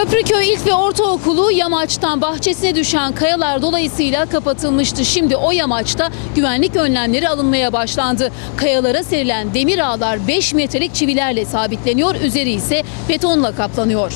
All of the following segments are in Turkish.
Köprüköy İlk ve Ortaokulu yamaçtan bahçesine düşen kayalar dolayısıyla kapatılmıştı. Şimdi o yamaçta güvenlik önlemleri alınmaya başlandı. Kayalara serilen demir ağlar 5 metrelik çivilerle sabitleniyor, üzeri ise betonla kaplanıyor.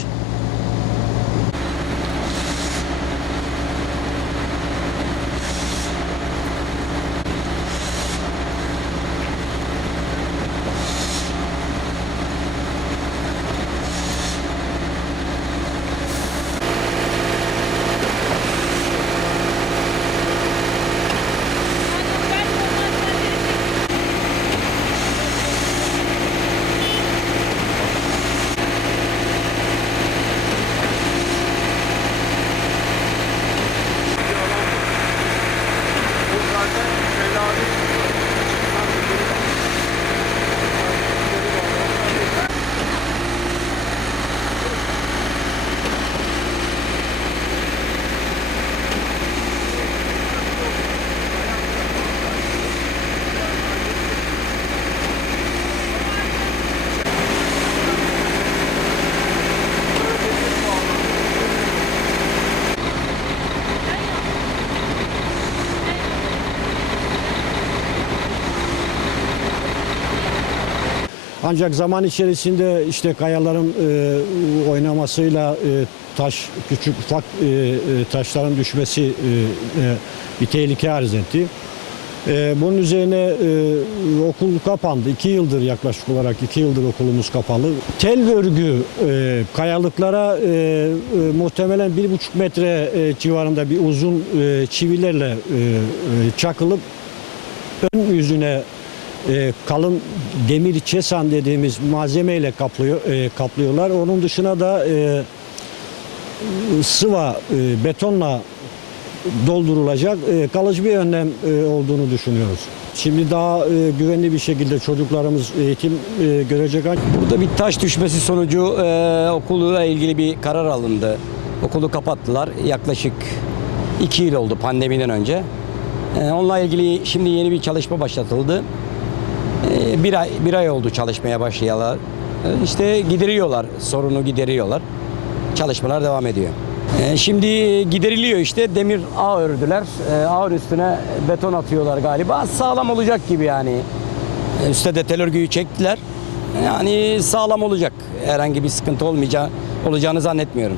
Ancak zaman içerisinde işte kayaların e, oynamasıyla e, taş küçük ufak e, e, taşların düşmesi e, e, bir tehlike arz etti. E, bunun üzerine e, okul kapandı. İki yıldır yaklaşık olarak iki yıldır okulumuz kapalı. Tel örgü e, kayalıklara e, e, muhtemelen bir buçuk metre e, civarında bir uzun e, çivilerle e, e, çakılıp ön yüzüne e, kalın demir çesan dediğimiz malzemeyle kaplıyor, e, kaplıyorlar. Onun dışına da e, sıva e, betonla doldurulacak e, kalıcı bir önlem e, olduğunu düşünüyoruz. Şimdi daha e, güvenli bir şekilde çocuklarımız eğitim e, görecek. Burada bir taş düşmesi sonucu e, okulla ilgili bir karar alındı. Okulu kapattılar. Yaklaşık iki yıl oldu pandemiden önce. E, onunla ilgili şimdi yeni bir çalışma başlatıldı. E, bir ay bir ay oldu çalışmaya başlayalar. E, işte gideriyorlar, sorunu gideriyorlar. Çalışmalar devam ediyor. E, şimdi gideriliyor işte demir ağ ördüler. Ağ üstüne beton atıyorlar galiba. Sağlam olacak gibi yani. Üste de tel örgüyü çektiler. Yani sağlam olacak. Herhangi bir sıkıntı olmayacağı olacağını zannetmiyorum.